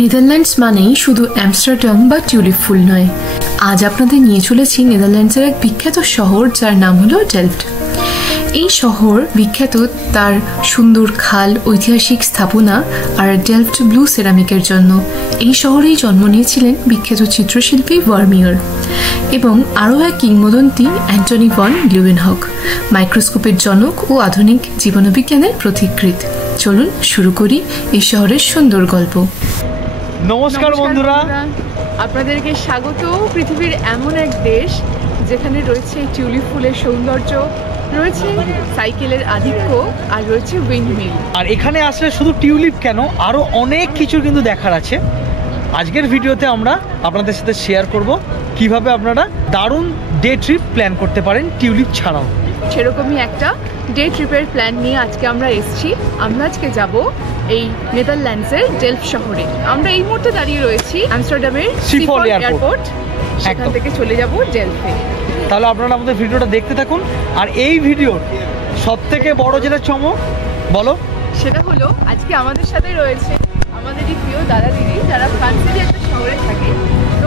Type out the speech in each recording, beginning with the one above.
Netherlands মানেই শুধু Amsterdam বা টিউলিপ ফুল নয়। আজ আপনাদের নিয়ে চলেছি নেদারল্যান্ডসের এক বিখ্যাত শহর, যার নাম হলো ডেল্ফট। এই শহর বিখ্যাত তার সুন্দর খাল, ঐতিহাসিক স্থাপনা আর ডেল্ফট ব্লু সেরামিকের জন্য। এই শহরেই জন্ম নিয়েছিলেন বিখ্যাত চিত্রশিল্পী ভার্মিয়ার এবং আরও এক কিংবদন্তি অ্যান্টনি ভন লিউয়েনহক, মাইক্রোস্কোপের জনক ও আধুনিক জীবনবিজ্ঞানের প্রতিকৃত। চলুন শুরু করি এই শহরের সুন্দর গল্প। নমস্কার বন্ধুরা, আপনাদেরকে স্বাগত পৃথিবীর এমন এক দেশ যেখানে রয়েছে টিউলিপ ফুলের সৌন্দর্য, রয়েছে সাইকেলের আধিক্য আর রয়েছে উইন্ডমিল। আর এখানে আসলে শুধু টিউলিপ কেন, আরও অনেক কিছু কিন্তু দেখার আছে। আজকের ভিডিওতে আমরা আপনাদের সাথে শেয়ার করব কিভাবে আপনারা দারুণ ডে ট্রিপ প্ল্যান করতে পারেন টিউলিপ ছাড়াও। সেরকমই একটা ডে ট্রিপের প্ল্যান নিয়ে আজকে আমরা এসেছি। আমরা আজকে যাব এই নেদারল্যান্ডসের ডেল্ফট শহরে। আমরা এই মুহূর্তে দাঁড়িয়ে রয়েছি আমস্টারডামের শিফল এয়ারপোর্ট, সেখান থেকে চলে যাব ডেল্ফটে। তাহলে আপনারা আমাদের ভিডিওটা দেখতে থাকুন। আর এই ভিডিওর সবথেকে বড় যেটা চমক বলো, সেটা হলো আজকে আমাদের সাথে রয়েছে আমাদেরই প্রিয় দাদা দিদি, যারা ফ্রান্সেরই একটা শহরে থাকে।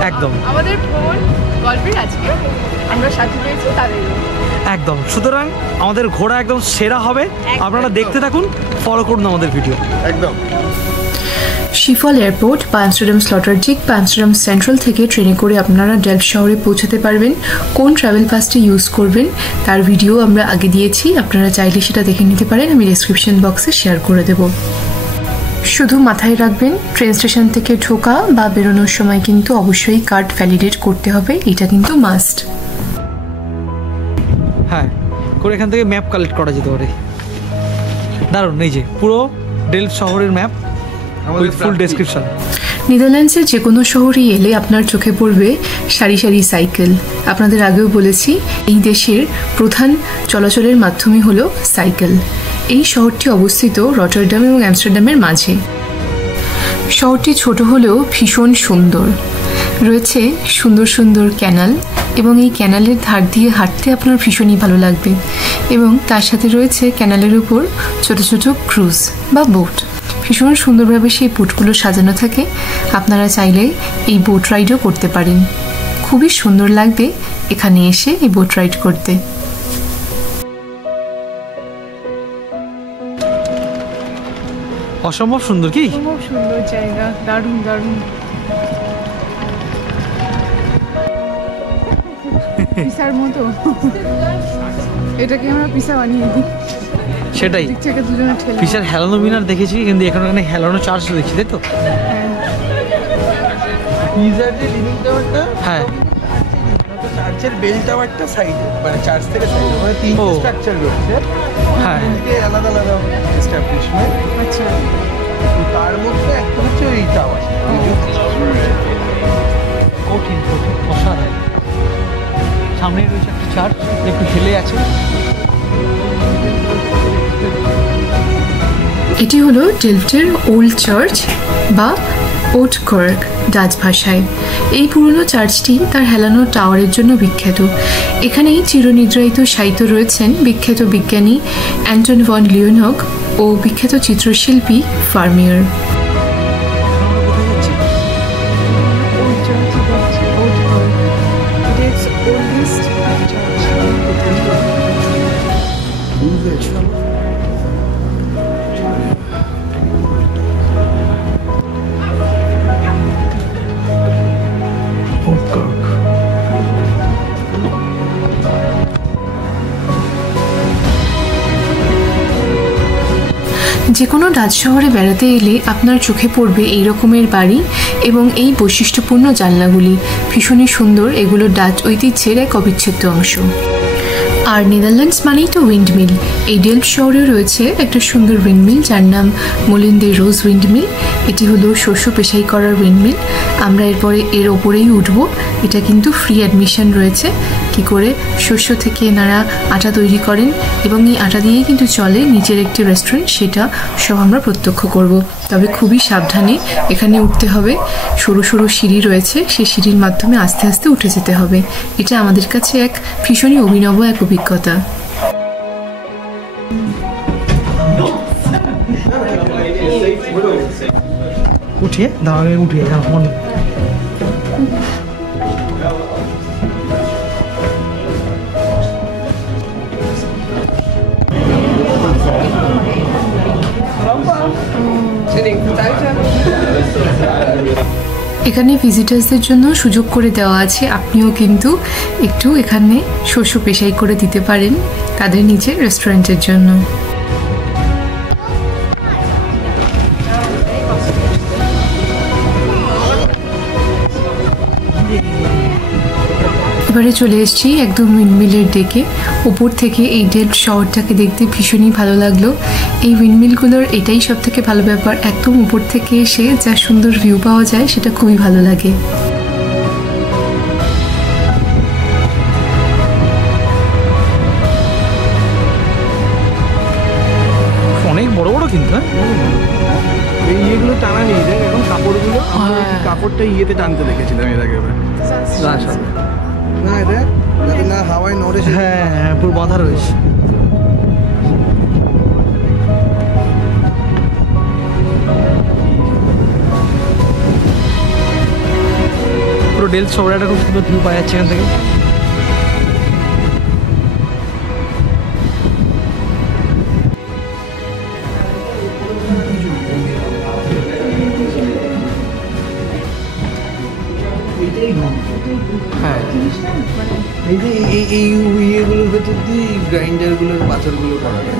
একদম আমাদের ভ্রমণ গল্পের আজকে আমরা সাথে পেয়েছি তাদের। একদম, সুতরাং আমাদের ঘোরা একদম সেরা হবে। আপনারা দেখতে থাকুন, ফলো করুন আমাদের ভিডিও। একদম। শিফল এয়ারপোর্ট বা আমস্টারডাম স্লটারজিক বা আমস্টারডাম সেন্ট্রাল থেকে ট্রেনে করে আপনারা ডেল্ফট শহরে পৌঁছাতে পারবেন। কোন ট্রাভেল পাসটি ইউজ করবেন তার ভিডিও আমরা আগে দিয়েছি, আপনারা চাইলে সেটা দেখে নিতে পারেন। আমি ডেসক্রিপশন বক্সে শেয়ার করে দেব। শুধু মাথায় রাখবেন, ট্রেন স্টেশন থেকে ঢোকা বা বেরোনোর সময় কিন্তু অবশ্যই কার্ড ভ্যালিডেট করতে হবে, এটা কিন্তু মাস্ট। হ্যাঁ, করে এখান থেকে ম্যাপ কালেক্ট করা যেতে পারে। দারুণ, এই যে পুরো ডেল্ফট শহরের ম্যাপ উইথ ফুল ডেসক্রিপশন। নেদারল্যান্ডসের যে কোনো শহরেই এলে আপনার চোখে পড়বে সারি সারি সাইকেল। আপনাদের আগেও বলেছি, এই দেশের প্রধান চলাচলের মাধ্যমই হলো সাইকেল। এই শহরটি অবস্থিত রটারডাম এবং আমস্টারডামের মাঝে। শহরটি ছোট হলেও ভীষণ সুন্দর। রয়েছে সুন্দর সুন্দর ক্যানাল এবং এই ক্যানালের ধার দিয়ে হাঁটতে আপনার ভীষণই ভালো লাগবে। এবং তার সাথে রয়েছে ক্যানালের উপর ছোট ছোট ক্রুজ বা বোট। ভীষণ সুন্দরভাবে সেই বোটগুলো সাজানো থাকে। আপনারা চাইলে এই বোট রাইডও করতে পারেন। খুবই সুন্দর লাগবে এখানে এসে এই বোট রাইড করতে। অসম্ভব সুন্দর, কি খুব সুন্দর জায়গা, দারুণ দারুণ। পিসার মতো, এটাকে আমরা পিসা বানিয়ে দিই। সেটাই, পিসার হেলানো মিনার দেখেছি, কিন্তু এখানে হেলানো চার্চ দেখছি, তাই তো? হ্যাঁ, চার্চের বেল টাওয়ারটা সাইডে, মানে চার্চ থেকে সাইডে, মানে তিনটে স্ট্রাকচার রয়েছে। হ্যাঁ, আলাদা আলাদা এস্টাবলিশমেন্ট। আচ্ছা, তার মধ্যে একটা হচ্ছে ওই টাওয়ার। কঠিন কঠিন অসাধারণ। সামনে রয়েছে একটা চার্চ, একটু হেলে আছে। এটি হলো ডেল্ফটের ওল্ড চার্চ বা ওটকর্ক ডাচ ভাষায়। এই পুরনো চার্চটি তার হেলানো টাওয়ারের জন্য বিখ্যাত। এখানেই চিরনিদ্রায়িত শায়িত রয়েছেন বিখ্যাত বিজ্ঞানী অ্যান্টনি ভন লিউয়েনহক ও বিখ্যাত চিত্রশিল্পী ভার্মিয়ার। যে কোনো ডাচ শহরে বেড়াতে এলে আপনার চোখে পড়বে এই রকমের বাড়ি এবং এই বৈশিষ্ট্যপূর্ণ জানলাগুলি। ভীষণই সুন্দর, এগুলো ডাচ ঐতিহ্যের এক অবিচ্ছেদ্য অংশ। আর নেদারল্যান্ডস মানেই তো উইন্ডমিল। এই ডেল্ফট শহরেও রয়েছে একটা সুন্দর উইন্ডমিল, যার নাম মোলেন দে রোজ উইন্ডমিল। এটি হলো শস্য পেশাই করার উইন্ডমিল। আমরা এরপরে এর ওপরেই উঠবো। এটা কিন্তু ফ্রি অ্যাডমিশন রয়েছে। কি করে শস্য থেকে এনারা আটা তৈরি করেন এবং এই আটা দিয়েই কিন্তু চলে নিচের একটি রেস্টুরেন্ট, সেটা সব আমরা প্রত্যক্ষ করব। তবে খুবই সাবধানে এখানে উঠতে হবে। সরু সরু সিঁড়ি রয়েছে, সেই সিঁড়ির মাধ্যমে আস্তে আস্তে উঠে যেতে হবে। এটা আমাদের কাছে এক ভীষণই অভিনব এক অভিজ্ঞতা। উঠিয়ে দাও, আমি উঠিয়ে দাও মনে। এখানে ভিজিটার্সদের জন্য সুযোগ করে দেওয়া আছে, আপনিও কিন্তু একটু এখানে শস্য পেশাই করে দিতে পারেন তাদের নিজের রেস্টুরেন্টের জন্য। এবারে চলে এসেছি একদম উইন্ডমিলের ডেকে। উপর থেকে এই ডেল্ফট শহরটাকে দেখতে ভীষণই ভালো লাগলো। এই উইন্ডমিলগুলোর এটাই সব থেকে ভালো ব্যাপার, একদম উপর থেকে এসে যা সুন্দর ভিউ পাওয়া যায় সেটা খুবই ভালো লাগে। অনেক বড় বড় কিন্তু এই ইয়েগুলো টানা নেই, দেখ এখন কাপড়গুলো কাপড়টা ইয়েতে টানতে দেখেছিলাম এর আগে। না দেখ না হাওয়ায় নড়ে। হ্যাঁ হ্যাঁ পুরো বাঁধা রয়েছে। পুরো ডেল্ফট শহরে একটা খুব সুন্দর ভিউ পাওয়া যাচ্ছে এখান থেকে। হ্যাঁ এই যে এই ইয়েগুলোর ভেতর দিয়ে গ্রাইন্ডারগুলোর পাথরগুলো করা যায়।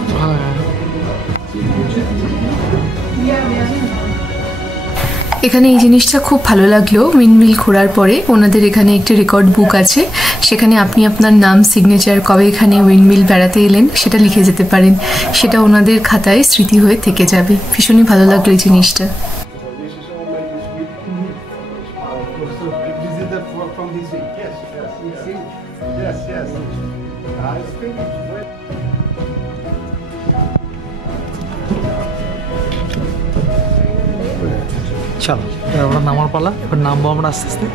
এখানে এই জিনিসটা খুব ভালো লাগলো, উইন্ডমিল ঘোরার পরে ওনাদের এখানে একটি রেকর্ড বুক আছে, সেখানে আপনি আপনার নাম, সিগনেচার, কবে এখানে উইন্ডমিল বেড়াতে এলেন সেটা লিখে যেতে পারেন, সেটা ওনাদের খাতায় স্মৃতি হয়ে থেকে যাবে। ভীষণই ভালো লাগলো এই জিনিসটা। চলো এবার আমরা নামার পালা, এবার নামবো আমরা আস্তে আস্তে।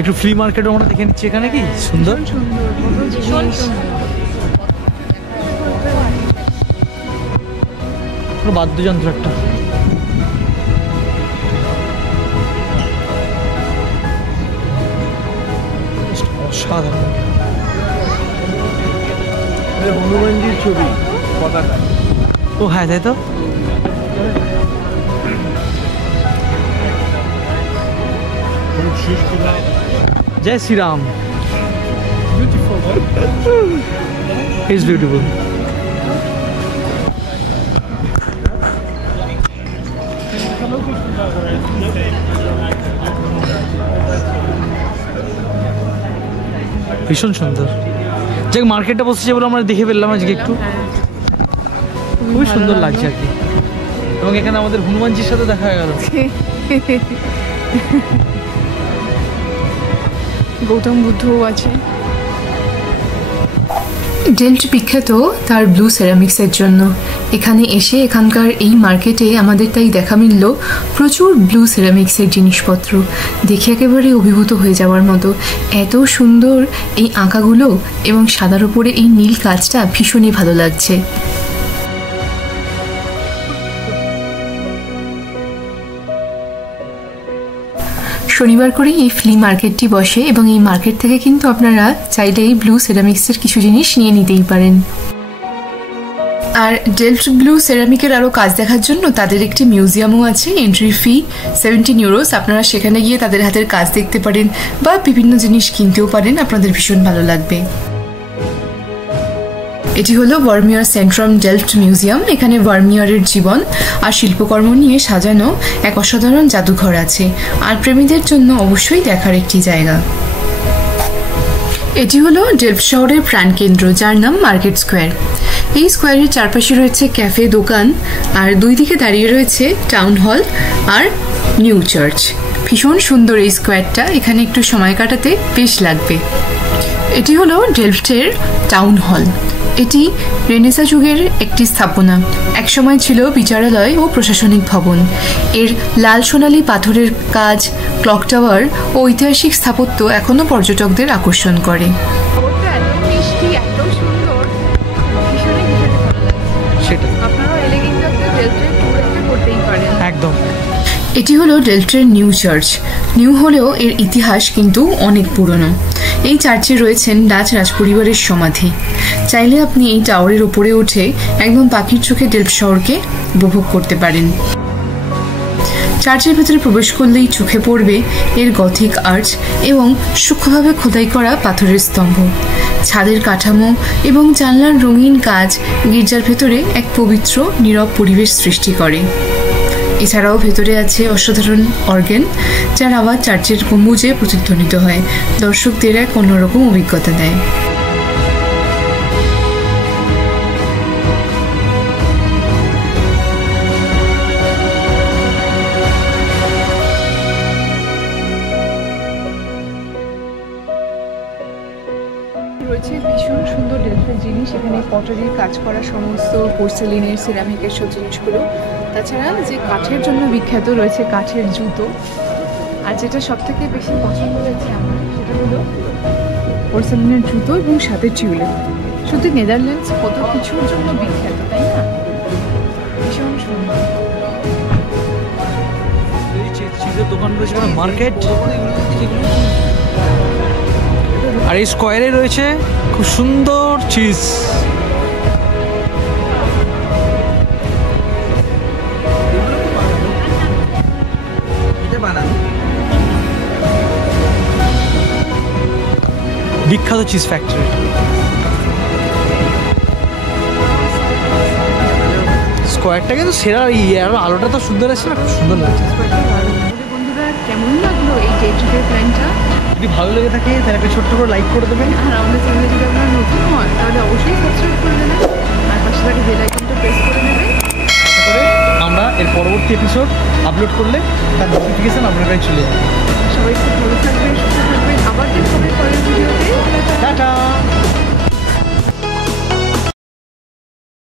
একটু ফ্লি মার্কেটও আমরা দেখে নিচ্ছি এখানে, কি সুন্দর বাদ্যযন্ত্র একটা। অসাধারণ হনুমানজির ছবি পতাকা। ও হ্যাঁ তাই তো। জয় শ্রীরাম। It's beautiful. ভীষণ সুন্দর। যে মার্কেটটা বসেছে বলে আমরা দেখে ফেললাম আজকে একটু, খুবই সুন্দর লাগছে আর কি। এবং এখানে আমাদের হনুমানজির সাথে দেখা হয়ে গেল। গৌতম বুদ্ধও আছে। ডেল্ফট বিখ্যাত তার ব্লু সেরামিক্সের জন্য। এখানে এসে এখানকার এই মার্কেটে আমাদের তাই দেখা মিলল প্রচুর ব্লু সেরামিক্সের জিনিসপত্র, দেখে একেবারে অভিভূত হয়ে যাওয়ার মতো। এত সুন্দর এই আঁকাগুলো এবং সাদার উপরে এই নীল কাজটা ভীষণই ভালো লাগছে। শনিবার করে এই ফ্লি মার্কেটটি বসে এবং এই মার্কেট থেকে কিন্তু আপনারা চাইলে এই ব্লু সেরামিক্সের কিছু জিনিস নিয়ে নিতেই পারেন। আর ডেল্ফট ব্লু সেরামিকের আরও কাজ দেখার জন্য তাদের একটি মিউজিয়ামও আছে। Entry fee 17 euros. আপনারা সেখানে গিয়ে তাদের হাতের কাজ দেখতে পারেন বা বিভিন্ন জিনিস কিনতেও পারেন, আপনাদের ভীষণ ভালো লাগবে। এটি হলো ভার্মিয়ার সেন্ট্রাম ডেল্ফট মিউজিয়াম। এখানে ভার্মিয়ারের জীবন আর শিল্পকর্ম নিয়ে সাজানো এক অসাধারণ জাদুঘর আছে, আর প্রেমীদের জন্য অবশ্যই দেখার একটি জায়গা। এটি হলো ডেল্ফট শহরের প্রাণকেন্দ্র, যার নাম মার্কেট স্কোয়ার। এই স্কোয়ারের চারপাশে রয়েছে ক্যাফে, দোকান, আর দুই দিকে দাঁড়িয়ে রয়েছে টাউন হল আর নিউ চার্চ। ভীষণ সুন্দর এই স্কোয়ারটা, এখানে একটু সময় কাটাতে বেশ লাগবে। এটি হলো ডেল্ফটের টাউন হল। এটি রেনেসাঁ যুগের একটি স্থাপনা। একসময় ছিল বিচারালয় ও প্রশাসনিক ভবন। এর লাল সোনালী পাথরের কাজ, ক্লক টাওয়ার ও ঐতিহাসিক স্থাপত্য এখনও পর্যটকদের আকর্ষণ করে। শহরটা এত মিষ্টি, এত সুন্দর, ভীষণই ভীষণই ভালো লাগছে। সেটা আপনারাও এলে কিন্তু একটা ডেলট্রে ট্যুর একটা করতেই পারেন। একদম। এটি হলো ডেলট্রের নিউ চার্চ। নিউ হলেও এর ইতিহাস কিন্তু অনেক পুরনো। এই চার্চে রয়েছেন ডাচ রাজপরিবারের সমাধি। চাইলে আপনি এই টাওয়ারের উপরে উঠে একদম পাখির চোখে ডেলফ শহরকে উপভোগ করতে পারেন। চার্চের ভেতরে প্রবেশ করলেই চোখে পড়বে এর গথিক আর্চ এবং সূক্ষ্মভাবে খোদাই করা পাথরের স্তম্ভ। ছাদের কাঠামো এবং জানলার রঙিন কাজ গির্জার ভেতরে এক পবিত্র নীরব পরিবেশ সৃষ্টি করে। এছাড়াও ভেতরে আছে অসাধারণ অর্গেন, যার আওয়াজ চার্চের গম্বুজে প্রতিধ্বনিত হয়, দর্শকদের এক অন্যরকম অভিজ্ঞতা দেয়। রয়েছে ভীষণ সুন্দর ডেলফের জিনিস, এখানে পটারির কাজ করা সমস্ত পোর্সেলিনের, সিরামিকের সব জিনিসগুলো। তাছাড়া যে কাঠের জন্য বিখ্যাত রয়েছে কাঠের জুতো। আর যেটা সব থেকে বেশি পছন্দ হয়েছে আমার, সেটা হলো পোর্সেলিনের জুতো এবং সাথে টিউলিপ। শুধু নেদারল্যান্ডস কত কিছুর জন্য বিখ্যাত, তাই না? ভীষণ সুন্দর। চিজের দোকান রয়েছে, মার্কেট। আর এই স্কোয়ারে রয়েছে খুব সুন্দর চিজ। বিখ্যাত চিজ ফ্যাক্টরি। স্কোয়ারটা কিন্তু সেরা, আর আলোটা তো সুন্দর আছে না, খুব সুন্দর লাগছে। বন্ধুরা, কেমন লাগলো এই ডে ট্রিপের প্ল্যানটা? যদি ভালো লেগে থাকে তাহলে একটা ছোট্ট করে লাইক করে দেবেন। আর আমাদের চ্যানেলে যদি আপনারা নতুন হন তাহলে অবশ্যই সাবস্ক্রাইব করে দেবেন, আর পাশে থাকা বেল আইকনটা প্রেস করে নেবেন, তাতে করে আমরা এর পরবর্তী এপিসোড আপলোড করলে তার নোটিফিকেশন আপনার কাছে চলে যাবে। সবাই খুব ভালো থাকবেন, সুস্থ থাকবেন।